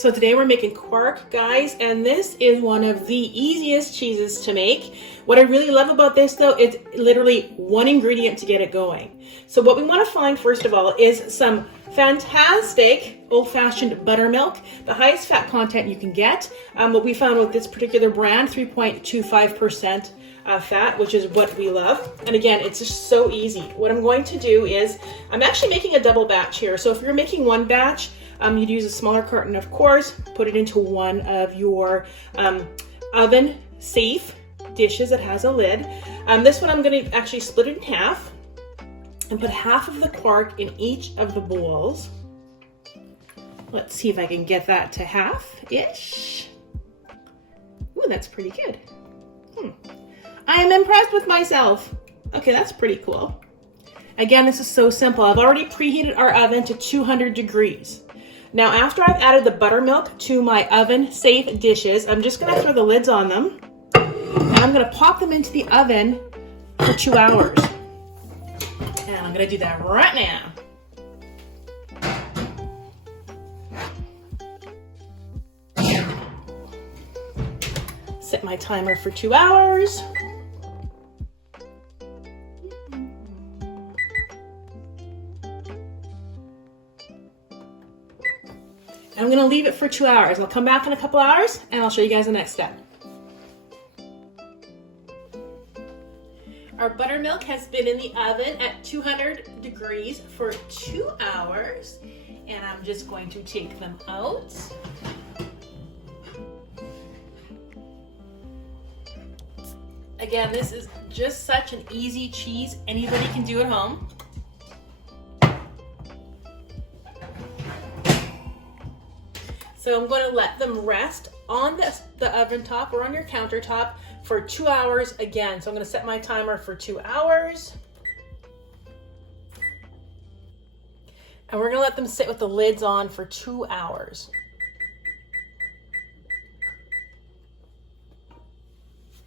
So today we're making Quark, guys, and this is one of the easiest cheeses to make. What I really love about this, though, it's literally one ingredient to get it going. So what we want to find, first of all, is some fantastic old-fashioned buttermilk, the highest fat content you can get. What we found with this particular brand, 3.25% fat, which is what we love. And again, it's just so easy. What I'm going to do is, I'm actually making a double batch here. So if you're making one batch, you'd use a smaller carton, of course, put it into one of your oven safe dishes that has a lid. This one I'm going to actually split it in half and put half of the Quark in each of the bowls. Let's see if I can get that to half-ish. Ooh, that's pretty good. I am impressed with myself. Okay, that's pretty cool. Again, this is so simple. I've already preheated our oven to 200 degrees. Now, after I've added the buttermilk to my oven-safe dishes, I'm just going to throw the lids on them, and I'm going to pop them into the oven for 2 hours. And I'm going to do that right now. Set my timer for 2 hours. I'm going to leave it for 2 hours. I'll come back in a couple hours and I'll show you guys the next step. Our buttermilk has been in the oven at 200 degrees for 2 hours, and I'm just going to take them out. Again, this is just such an easy cheese anybody can do at home. So I'm going to let them rest on the oven top or on your countertop for 2 hours again. So I'm going to set my timer for 2 hours. And we're going to let them sit with the lids on for 2 hours.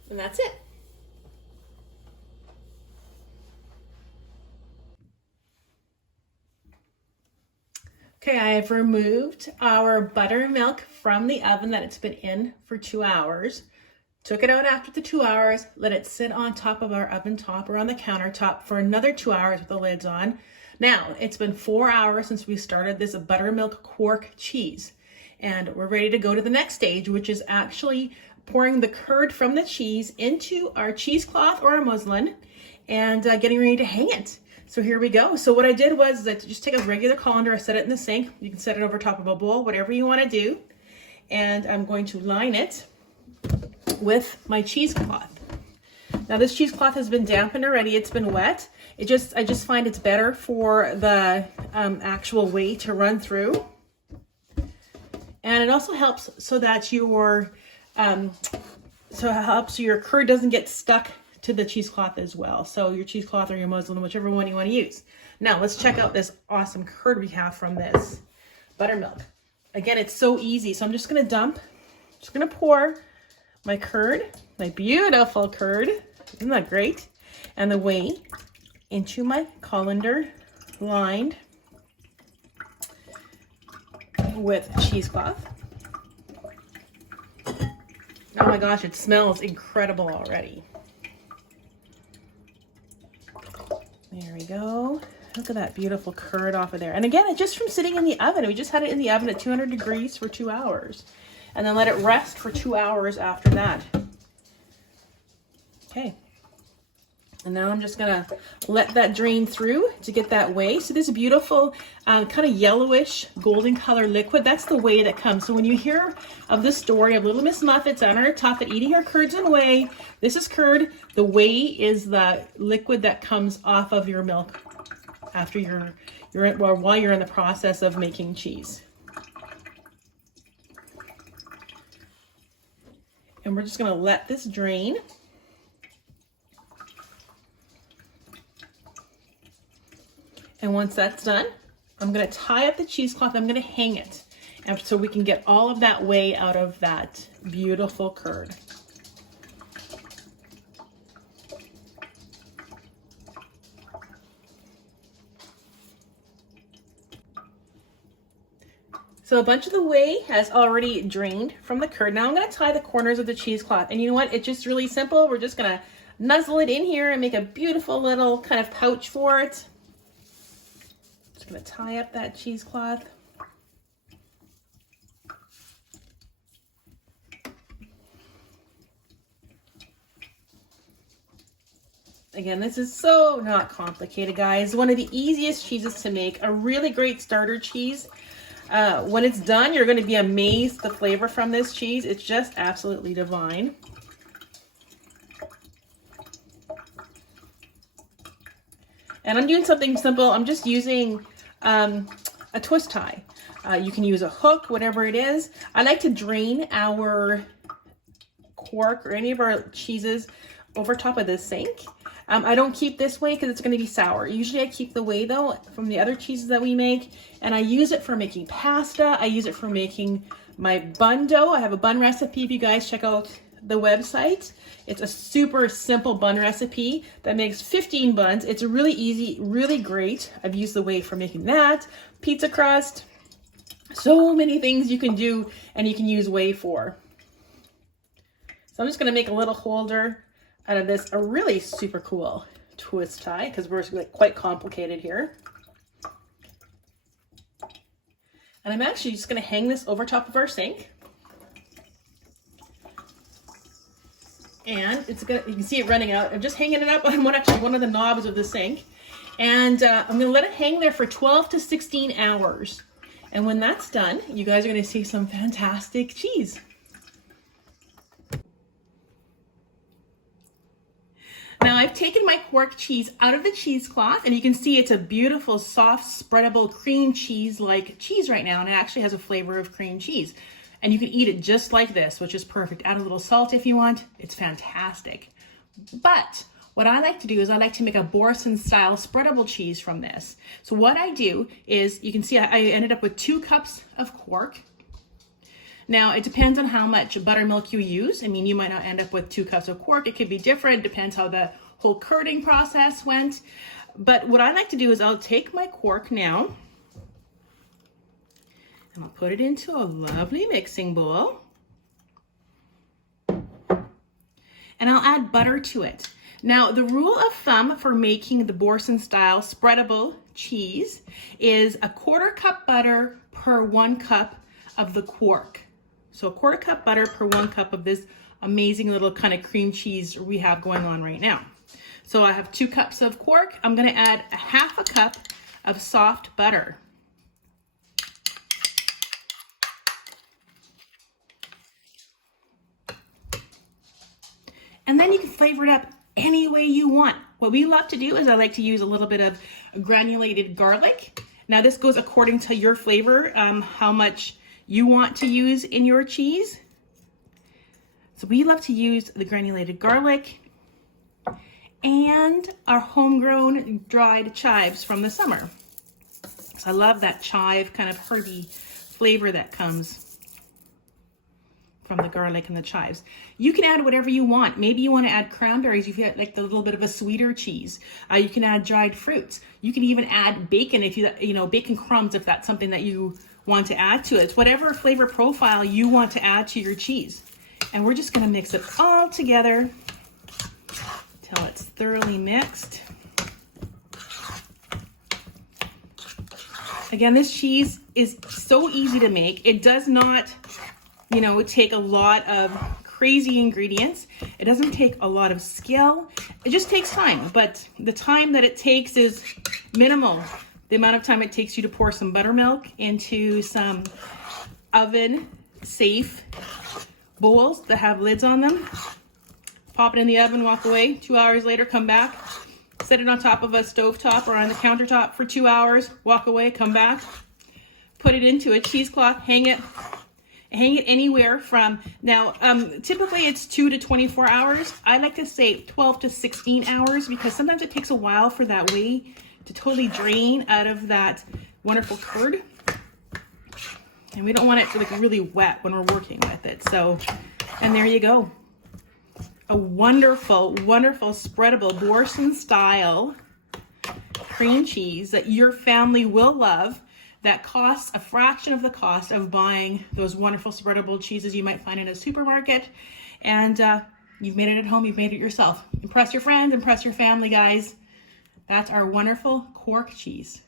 And that's it. Okay, I have removed our buttermilk from the oven that it's been in for 2 hours. Took it out after the 2 hours, let it sit on top of our oven top or on the countertop for another 2 hours with the lids on. Now, it's been 4 hours since we started this buttermilk Quark cheese. And we're ready to go to the next stage, which is actually pouring the curd from the cheese into our cheesecloth or our muslin and getting ready to hang it. So here we go. So what I did was that just take a regular colander, I set it in the sink. You can set it over top of a bowl, whatever you want to do. And I'm going to line it with my cheesecloth. Now this cheesecloth has been dampened already. It's been wet. I just find it's better for the actual whey to run through. And it also helps so that your curd doesn't get stuck to the cheesecloth as well. So your cheesecloth or your muslin, whichever one you want to use. Now let's check out this awesome curd we have from this buttermilk. Again, it's so easy. So I'm just going to pour my curd, my beautiful curd. Isn't that great? And the whey into my colander lined with cheesecloth. Oh my gosh, it smells incredible already. There we go. Look at that beautiful curd off of there. And again, it's just from sitting in the oven. We just had it in the oven at 200 degrees for 2 hours. And then let it rest for 2 hours after that. Okay. And now I'm just gonna let that drain through to get that whey. So this beautiful kind of yellowish golden color liquid, that's the whey that comes. So when you hear of the story of Little Miss Muffet on her Tuffet eating her curds and whey, this is curd. The whey is the liquid that comes off of your milk after while you're in the process of making cheese. And we're just gonna let this drain. And once that's done, I'm going to tie up the cheesecloth. I'm going to hang it so we can get all of that whey out of that beautiful curd. So a bunch of the whey has already drained from the curd. Now I'm going to tie the corners of the cheesecloth. And you know what? It's just really simple. We're just going to nuzzle it in here and make a beautiful little kind of pouch for it. Just going to tie up that cheesecloth. Again, this is so not complicated, guys. One of the easiest cheeses to make, a really great starter cheese. When it's done, you're going to be amazed the flavor from this cheese. It's just absolutely divine. And I'm doing something simple. I'm just using a twist tie. You can use a hook, whatever it is. I like to drain our Quark or any of our cheeses over top of the sink. I don't keep this whey because it's going to be sour. Usually I keep the whey though from the other cheeses that we make, and I use it for making pasta. I use it for making my bun dough. I have a bun recipe if you guys check out the website. It's a super simple bun recipe that makes 15 buns. It's really easy, really great. I've used the whey for making that. Pizza crust. So many things you can do and you can use whey for. So I'm just going to make a little holder out of this, a really super cool twist tie, because we're like quite complicated here. And I'm actually just going to hang this over top of our sink. And it's gonna, you can see it running out. I'm just hanging it up on one of the knobs of the sink. And I'm going to let it hang there for 12 to 16 hours. And when that's done, you guys are going to see some fantastic cheese. Now I've taken my Quark cheese out of the cheesecloth, and you can see it's a beautiful, soft, spreadable cream cheese-like cheese right now, and it actually has a flavor of cream cheese. And you can eat it just like this, which is perfect. Add a little salt if you want. It's fantastic. But what I like to do is I like to make a boursin style spreadable cheese from this. So what I do is, you can see I ended up with 2 cups of Quark. Now, it depends on how much buttermilk you use. I mean, you might not end up with 2 cups of Quark. It could be different. Depends how the whole curding process went. But what I like to do is I'll take my Quark now, and I'll put it into a lovely mixing bowl. And I'll add butter to it. Now, the rule of thumb for making the boursin style spreadable cheese is 1/4 cup butter per 1 cup of the Quark. So 1/4 cup butter per 1 cup of this amazing little kind of cream cheese we have going on right now. So I have 2 cups of Quark. I'm going to add 1/2 cup of soft butter. And then you can flavor it up any way you want. What we love to do is I like to use a little bit of granulated garlic. Now this goes according to your flavor, how much you want to use in your cheese. So we love to use the granulated garlic and our homegrown dried chives from the summer. So I love that chive kind of herby flavor that comes from the garlic and the chives. You can add whatever you want. Maybe you want to add cranberries if you like the little bit of a sweeter cheese. You can add dried fruits. You can even add bacon if you know, bacon crumbs if that's something that you want to add to it. It's whatever flavor profile you want to add to your cheese. And we're just going to mix it all together until it's thoroughly mixed. Again, this cheese is so easy to make. It does not, you know, take a lot of crazy ingredients. It doesn't take a lot of skill. It just takes time, but the time that it takes is minimal. The amount of time it takes you to pour some buttermilk into some oven safe bowls that have lids on them. Pop it in the oven, walk away. 2 hours later, come back. Set it on top of a stovetop or on the countertop for 2 hours. Walk away, come back. Put it into a cheesecloth, hang it anywhere from, now, typically it's 2 to 24 hours. I like to say 12 to 16 hours because sometimes it takes a while for that whey to totally drain out of that wonderful curd. And we don't want it to look really wet when we're working with it. So, and there you go. A wonderful, wonderful spreadable boursin style cream cheese that your family will love. that costs a fraction of the cost of buying those wonderful spreadable cheeses you might find in a supermarket. And you've made it at home, you've made it yourself. Impress your friends, impress your family, guys. That's our wonderful Quark cheese.